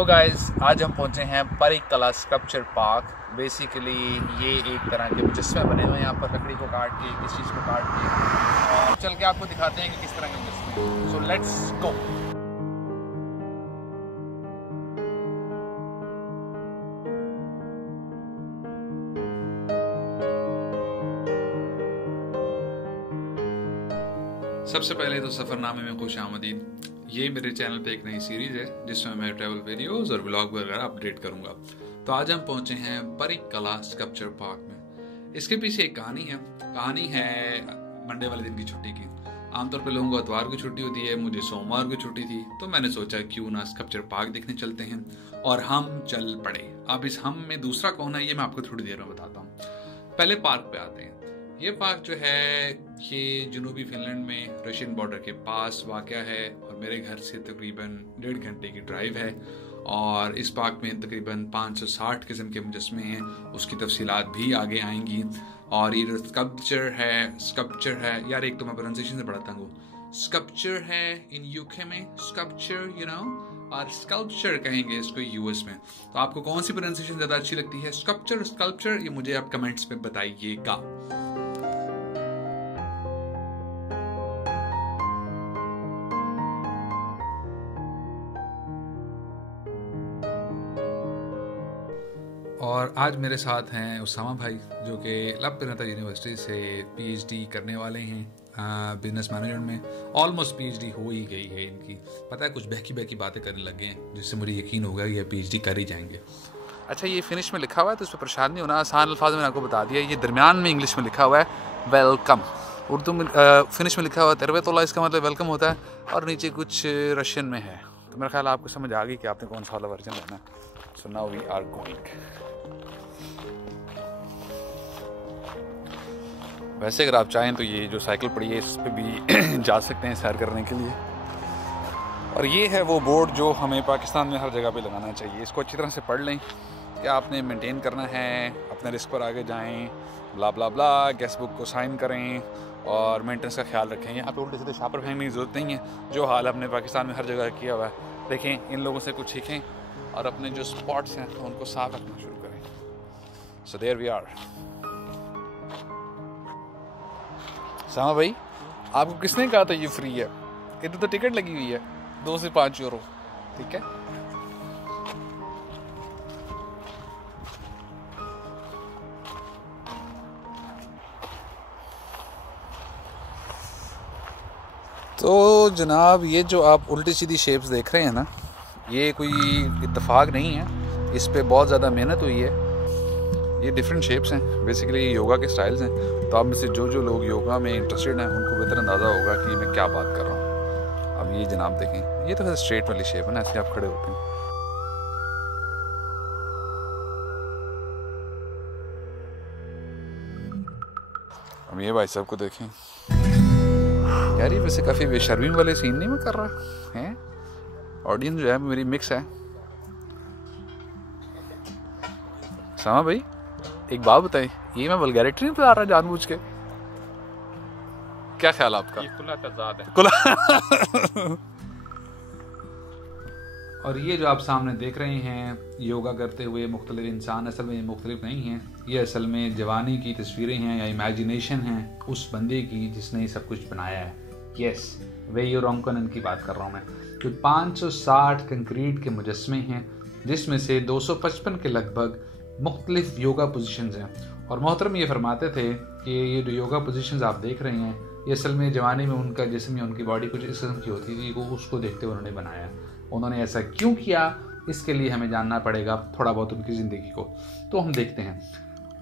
So guys आज हम पहुंचे हैं परिक कला स्कल्पचर पार्क। बेसिकली ये एक तरह के मुजस्मे बने हुए हैं यहाँ पर लकड़ी को काट के, किस चीज़ को काट के, और चल के आपको दिखाते हैं कि किस तरह के मुजस्मे। So let's go. सबसे पहले तो सफ़रनामे में खुश आमदीद। ये मेरे चैनल पे एक नई सीरीज़ है जिसमें मैं ट्रैवल वीडियोस और व्लॉग वगैरह अपडेट करूंगा। तो आज हम पहुंचे हैं परिक कला स्कल्पचर पार्क में। इसके पीछे एक कहानी है मंडे वाले दिन की छुट्टी की। आमतौर पे लोगों को इतवार को छुट्टी होती है, मुझे सोमवार को छुट्टी थी, तो मैंने सोचा क्यों ना स्कल्पचर पार्क देखने चलते हैं, और हम चल पड़े। अब इस हम में दूसरा कौन है ये मैं आपको थोड़ी देर में बताता हूँ। पहले पार्क पे आते हैं। ये पार्क जो है ये जनूबी फिनलैंड में रशियन बॉर्डर के पास वाक़या है और मेरे घर से तकरीबन 1.5 घंटे की ड्राइव है। और इस पार्क में तकरीबन 560 किस्म के मुजस्मे हैं, उसकी तफसीलात भी आगे आएंगी। और ये स्कल्पचर है यार, एक तो मैं प्रोनाउंसिएशन से बड़ा तंग हूँ। स्कल्पचर है इन यूके में, स्कल्पचर यू नो, और स्कल्पचर कहेंगे इसको यूएस में। तो आपको कौन सी प्रोनाउंसिएशन ज़्यादा अच्छी लगती है, स्कल्पचर स्कल्पचर, ये मुझे आप कमेंट्स में बताइएगा। और आज मेरे साथ हैं उसामा भाई जो कि लबनान यूनिवर्सिटी से पीएचडी करने वाले हैं बिजनेस मैनेजमेंट में। ऑलमोस्ट पीएचडी हो ही गई है इनकी। पता है कुछ बहकी बातें करने लगे हैं जिससे मुझे यकीन होगा कि ये पीएचडी कर ही जाएंगे। अच्छा, ये फिनिश में लिखा हुआ है तो इस पर परेशान नहीं होना। आसान अल्फाज में आपको बता दिया। ये दरमियान में इंग्लिश में लिखा हुआ है वेलकम, उर्दू में फिनिश में लिखा हुआ है तरबतुल्लाह, इसका मतलब वेलकम होता है, और नीचे कुछ रशियन में है। तो मेरा ख्याल आपको समझ आ गई कि आपने कौन सा वाला वर्जन लेना है। So now we are going. वैसे अगर आप चाहें तो ये जो साइकिल पड़ी है इस पे भी जा सकते हैं सैर करने के लिए। और ये है वो बोर्ड जो हमें पाकिस्तान में हर जगह पे लगाना चाहिए। इसको अच्छी तरह से पढ़ लें कि आपने मेंटेन करना है, अपने रिस्क पर आगे जाएं, ब्ला ब्ला ब्ला, गेस्ट बुक को साइन करें और मेंटेनेंस का ख्याल रखें। यहाँ पे उल्टे सीधे शापर फेंकने की ज़रूरत नहीं है, जो हाल हमने पाकिस्तान में हर जगह किया हुआ है। देखें, इन लोगों से कुछ सीखें और अपने जो स्पॉट्स हैं उनको साफ रखना शुरू करें। So there we are. सामा भाई, आपको किसने कहा था ये फ्री है? इधर तो टिकट लगी हुई है 2 से 5 यूरो, ठीक है। तो जनाब, ये जो आप उल्टी सीधी शेप्स देख रहे हैं ना, ये कोई इत्तेफाक नहीं है, इस पे बहुत ज़्यादा मेहनत हुई है। ये डिफरेंट शेप्स हैं, बेसिकली योगा के स्टाइल्स हैं। तो आप में से जो लोग योगा में इंटरेस्टेड हैं उनको बेहतर अंदाज़ा होगा कि मैं क्या बात कर रहा हूँ। अब ये जनाब देखें, ये तो स्ट्रेट वाली शेप है ना, ऐसे आप खड़े होते हैं। अब ये भाई साहब को देखें यार, ये वैसे काफ़ी बेशर्मी वाले सीन नहीं मैं कर रहा है। ऑडियंस जो है मेरी मिक्स है। सामा भाई, एक बात बताएं, ये मैं वल्गैरिटी नहीं बता रहा जानबूझ के? क्या ख्याल आपका? ये खुला तज़ाद है। खुला और ये जो आप सामने देख रहे हैं योगा करते हुए मुख्तलिफ इंसान, असल में ये मुख्तलिफ नहीं हैं। ये असल में जवानी की तस्वीरें हैं या इमेजिनेशन हैं उस बंदे की जिसने ये सब कुछ बनाया है। यस, वेयो रोंकोनेन की बात कर रहा हूँ मैं। तो 560 कंक्रीट के मुजस्मे हैं जिसमें से 255 के लगभग मुख्तलिफ योगा पोजीशंस हैं। और मोहतरम ये फरमाते थे कि ये जो योगा पोजीशंस आप देख रहे हैं ये असल में जवानी में उनका जिस्म या उनकी बॉडी कुछ इस किस्म की होती थी, वो उसको देखते हुए उन्होंने बनाया। उन्होंने ऐसा क्यों किया इसके लिए हमें जानना पड़ेगा थोड़ा बहुत उनकी ज़िंदगी को। तो हम देखते हैं।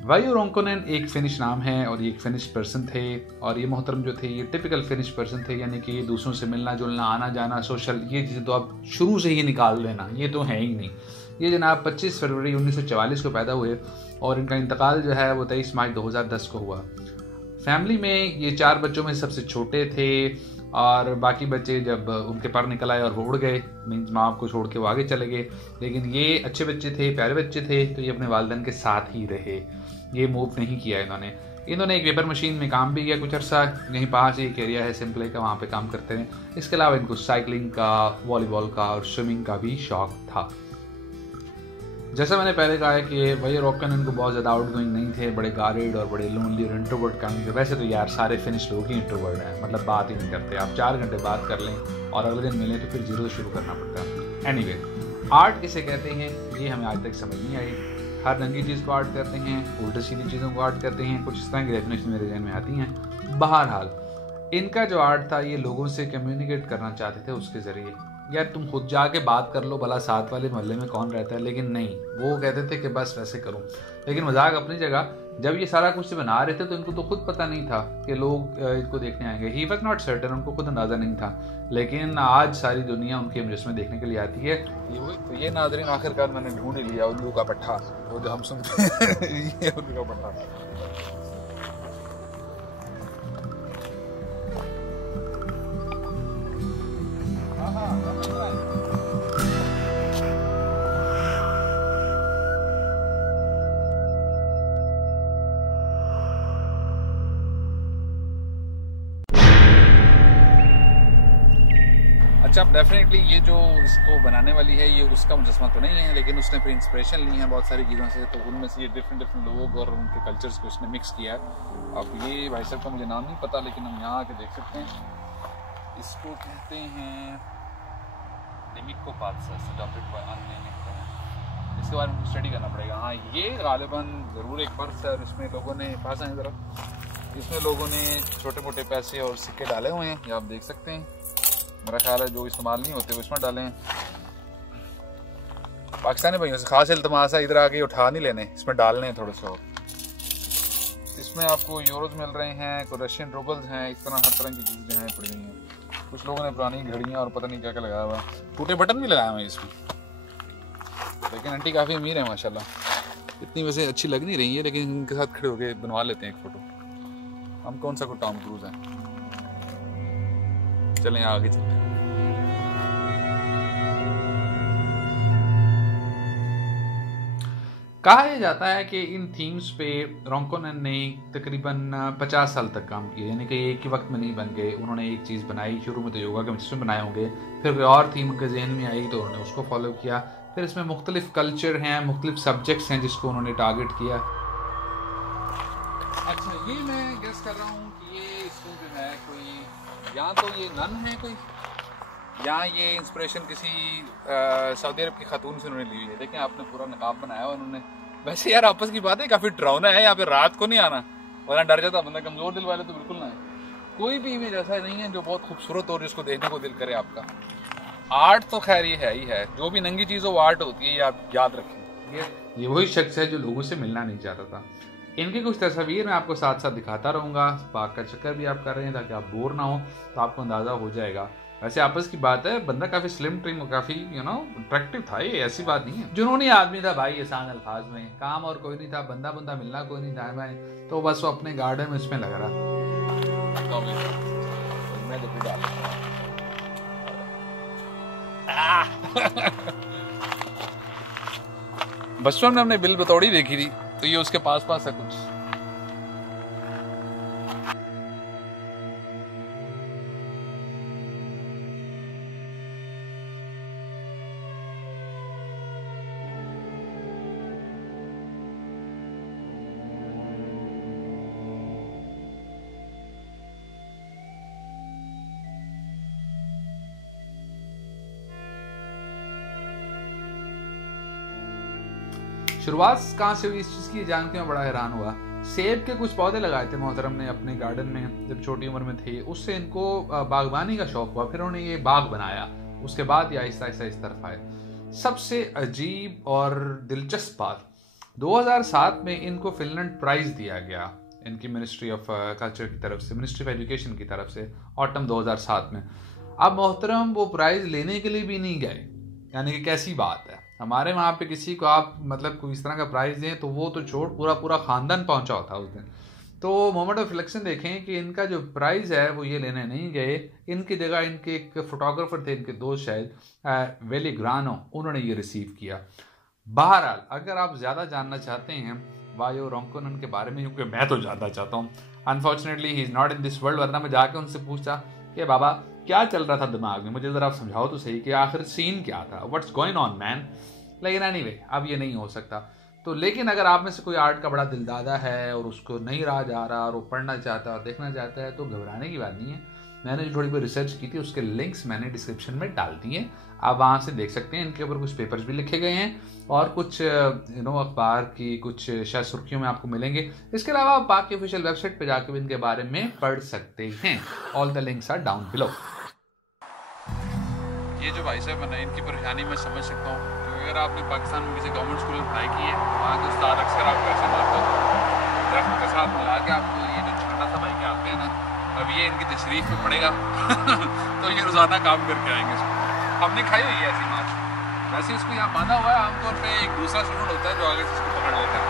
वेयो रोंकोनेन एक फिनिश नाम है और ये एक फिनिश पर्सन थे। और ये मोहतरम जो थे ये टिपिकल फिनिश पर्सन थे, यानी कि दूसरों से मिलना जुलना, आना जाना, सोशल, ये चीज़ें तो आप शुरू से ही निकाल देना, ये तो है ही नहीं। ये जनाब 25 फरवरी 1944 को पैदा हुए और इनका इंतकाल जो है वो 23 मार्च 2010 को हुआ। फैमिली में ये 4 बच्चों में सबसे छोटे थे और बाकी बच्चे जब उनके पर निकल आए और वो उड़ गए, मीन्स माँ को छोड़ के वो आगे चले गए। लेकिन ये अच्छे बच्चे थे, प्यारे बच्चे थे, तो ये अपने वालिदैन के साथ ही रहे, ये मूव नहीं किया इन्होंने। इन्होंने एक वेपर मशीन में काम भी किया कुछ अर्सा, यहीं पास एक एरिया है सिंपले का, वहाँ पे काम करते हैं। इसके अलावा इनको साइकिलिंग का, वॉलीबॉल का और स्विमिंग का भी शौक था। जैसा मैंने पहले कहा है कि भाई रॉकन को बहुत ज़्यादा आउटगोइंग नहीं थे, बड़े गार्डेड और बड़े लोनली और इंट्रोवर्ट काम थे। वैसे तो यार सारे फिनिश लोग ही इंट्रोवर्ट हैं, मतलब बात ही नहीं करते। आप 4 घंटे बात कर लें और अगले दिन मिलें तो फिर जीरो से शुरू करना पड़ता है। एनीवे, आर्ट किसे कहते हैं ये हमें आज तक समझ नहीं आई। हर रंगी चीज़ को आर्ट करते हैं, उल्टी सीधी चीज़ों को आर्ट करते हैं, कुछ इस तरह की डेफिनेशन मेरे जहन में आती हैं। बहरहाल इनका जो आर्ट था ये लोगों से कम्युनिकेट करना चाहते थे उसके ज़रिए। यार तुम खुद जाके बात कर लो भला साथ वाले मोहल्ले में कौन रहता है, लेकिन नहीं, वो कहते थे कि बस वैसे करूं। लेकिन मजाक अपनी जगह, जब ये सारा कुछ बना रहे थे तो इनको तो खुद पता नहीं था कि लोग इनको देखने आएंगे। ही वॉज नॉट सर्टेन, उनको खुद अंदाजा नहीं था। लेकिन आज सारी दुनिया उनके मुजस्समे देखने के लिए आती है। ये नाज़रीन आखिरकार मैंने ढूंढ ही लिया उल्लू का पट्टा, वो जो हम सुनते हैं ये उल्लू का पट्टा। अच्छा, डेफिनेटली ये जो इसको बनाने वाली है ये उसका मुजस्मा तो नहीं है, लेकिन उसने फिर इंस्पिरेशन ली है बहुत सारी चीज़ों से। तो उनमें से ये डिफरेंट लोग और उनके कल्चर्स को उसने मिक्स किया है। अब ये भाई साहब का मुझे नाम नहीं पता, लेकिन हम यहाँ आके देख सकते हैं। इसको कहते हैं डिमिको पात्सस, अडॉप्टेड बाय अन्य लिखते हैं। इसके बारे में स्टडी करना पड़ेगा। हाँ, ये गालिबन ज़रूर एक पर्स है और इसमें लोगों ने पास आए ज़रा, इसमें लोगों ने छोटे मोटे पैसे और सिक्के डाले हुए हैं, ये आप देख सकते हैं। मेरा ख्याल है जो इस्तेमाल नहीं होते वो इसमें डालें। पाकिस्तानी भाइयों से खास इल्तमास है, इधर आके उठा नहीं लेने, इसमें डालने हैं थोड़े से। और इसमें आपको यूरोज मिल रहे हैं, कोई रशियन रूबल्स हैं, इस तरह हर तरह की चीज़ें हैं पड़ी हुई हैं। कुछ लोगों ने पुरानी घड़ियाँ और पता नहीं क्या क्या लगाया हुआ है, टूटे बटन भी लगाए हुए हैं इसमें। लेकिन आंटी काफ़ी अमीर है माशाल्लाह। इतनी वैसे अच्छी लग नहीं रही है, लेकिन इनके साथ खड़े होके बनवा लेते हैं एक फ़ोटो। हम कौन सा कोई टॉम क्रूज है। चलें आगे चलते हैं। कहा यह जाता है कि इन थीम्स पे रोंकोनन ने तकरीबन 50 साल तक काम किया, यानी कि एक ही वक्त में नहीं बन गए। उन्होंने एक चीज़ बनाई, शुरू में तो योगा के मुजस्समे बनाए होंगे, फिर कोई और थीम उनके जहन में आई तो उन्होंने उसको फॉलो किया। फिर इसमें मुख्तलिफ कल्चर हैं, मुख्तलिफ सब्जेक्ट्स हैं जिसको उन्होंने टारगेट किया। अच्छा, ये मैं गेस कर रहा हूँ कि ये इसमें जो है कोई, या तो ये नन है कोई, या ये इंस्पिरेशन किसी सऊदी अरब की खातून से उन्होंने ली हुई है। देखें आपने पूरा नकाब बनाया हुआ उन्होंने। वैसे यार आपस की बात है, काफ़ी डरावना है। यहाँ पे रात को नहीं आना, वरना डर जाता बंदा। कमज़ोर दिल वाले तो बिल्कुल ना है। कोई भी इमेज ऐसा नहीं है जो बहुत खूबसूरत और जिसको देखने को दिल करे आपका। आर्ट तो खैर ये है ही है, जो भी नंगी चीज़ हो वो आर्ट होती है, ये आप याद रखें। ये वही शख्स है जो लोगों से मिलना नहीं चाहता था। इनकी कुछ तस्वीर मैं आपको साथ साथ दिखाता रहूँगा। पार्क का चक्कर भी आप कर रहे हैं ताकि आप बोर ना हो, तो आपको अंदाज़ा हो जाएगा। वैसे आपस की बात है, बंदा काफ़ी स्लिम ट्रिम और काफ़ी अट्रैक्टिव था, ये ऐसी बात नहीं है। जुनूनी आदमी था भाई, आसान अल्फाज में। काम और कोई नहीं था, बंदा मिलना कोई नहीं था भाई, तो बस वो अपने गार्डन में इसमें लग रहा था। बचपन में हमने बिल बतौड़ी देखी थी, तो ये उसके पास है कुछ। शुरुआत कहाँ से हुई इस चीज़ की जान के मैं बड़ा हैरान हुआ। सेब के कुछ पौधे लगाए थे मोहतरम ने अपने गार्डन में जब छोटी उम्र में थे। उससे इनको बागवानी का शौक हुआ, फिर उन्होंने ये बाग बनाया। उसके बाद ये आहिस्ता आहिस्ता इस तरफ आए। सबसे अजीब और दिलचस्प बात, 2007 में इनको फिनलैंड प्राइज दिया गया इनकी मिनिस्ट्री ऑफ कल्चर की तरफ से, मिनिस्ट्री ऑफ एजुकेशन की तरफ से, ऑटम 2007 में। अब मोहतरम वो प्राइज लेने के लिए भी नहीं गए, यानी कि कैसी बात है। हमारे वहाँ पे किसी को आप मतलब कोई इस तरह का प्राइज़ दें तो वो तो छोड़ पूरा खानदान पहुँचा होता उस दिन। तो मोमेंट ऑफ रिफ्लेक्शन देखें कि इनका जो प्राइज़ है वो ये लेने नहीं गए। इनकी जगह इनके एक फोटोग्राफर थे, इनके दोस्त शायद वेली ग्रानो, उन्होंने ये रिसीव किया। बहरहाल अगर आप ज़्यादा जानना चाहते हैं वायो रोंकोनन के बारे में, क्योंकि मैं तो जानना चाहता हूँ, unfortunately he is not in this world, वरना मैं जाके उनसे पूछा कि बाबा क्या चल रहा था दिमाग में, मुझे ज़रा आप समझाओ तो सही कि आखिर सीन क्या था, व्हाट्स गोइंग ऑन मैन। लेकिन एनीवे अब ये नहीं हो सकता। तो लेकिन अगर आप में से कोई आर्ट का बड़ा दिलदादा है और उसको नहीं रहा जा रहा और वो पढ़ना चाहता है और देखना चाहता है, तो घबराने की बात नहीं है। मैंने जो थोड़ी बहुत रिसर्च की थी उसके लिंक्स मैंने डिस्क्रिप्शन में डाल दिए, आप वहाँ से देख सकते हैं। इनके ऊपर कुछ पेपर्स भी लिखे गए हैं और कुछ अखबार की कुछ शायद सुर्खियों में आपको मिलेंगे। इसके अलावा आप पाक की ऑफिशियल वेबसाइट पर जाकर भी इनके बारे में पढ़ सकते हैं। All the links are down below. ये जो भाई साहब है, इनकी परेशानी मैं समझ सकता हूँ, क्योंकि अगर आपने पाकिस्तान में किसी गवर्नमेंट स्कूल में पढ़ाई की है, वहाँ के उस्ताद अक्सर आपको ऐसे मारते हैं दरख्त के साथ मिला के आपको ये जो छोटा सा भाई के आते हैं ना, अब ये इनकी तशरीफ में पड़ेगा तो ये रोजाना काम करके आएंगे इसको। हमने खाई हुई है ऐसी मार। वैसे इसको यहाँ माना हुआ है, आमतौर पर एक दूसरा स्टूडेंट होता है जो आगे से इसको पकड़ लेता है।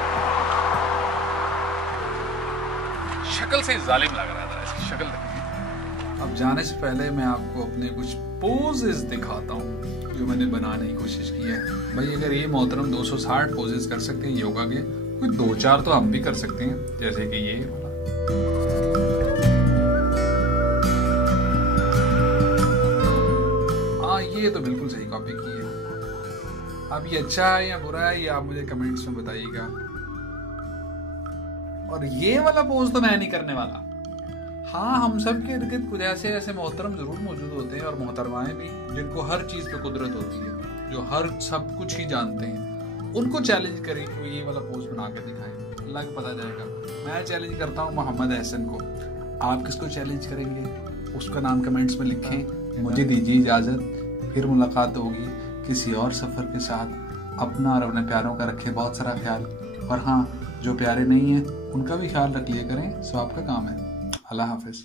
शक्ल से जालिम लग रहा था, ऐसी शक्ल लगी। अब जाने से पहले मैं आपको अपने कुछ पोजेस दिखाता हूँ जो मैंने बनाने की कोशिश की है। भाई अगर ये मोहतरम 260 पोजेस कर सकते हैं योगा के, कोई 2-4 तो हम भी कर सकते हैं, जैसे कि ये वाला। हाँ ये तो बिल्कुल सही कॉपी की है। अब ये अच्छा है या बुरा है ये आप मुझे कमेंट्स में बताइएगा। और ये वाला पोज तो मैं नहीं करने वाला। हाँ हम सब के इर्द गिर्द कुछ ऐसे ऐसे मोहतरम जरूर मौजूद होते हैं और मोहतरमाएं भी, जिनको हर चीज पे कुदरत होती है, जो हर सब कुछ ही जानते हैं। उनको चैलेंज करें कि ये वाला पोज बना के दिखाएं, अल्लाह को पता जाएगा। मैं चैलेंज करता हूँ मोहम्मद एहसन को, आप किसको चैलेंज करेंगे उसका नाम कमेंट्स में लिखें। मुझे दीजिए इजाजत, फिर मुलाकात होगी किसी और सफर के साथ। अपना और अपने प्यारों का रखें बहुत सारा ख्याल, और हाँ जो प्यारे नहीं हैं उनका भी ख्याल रख लिया करें, सो आपका काम है। अल्लाह हाफिज।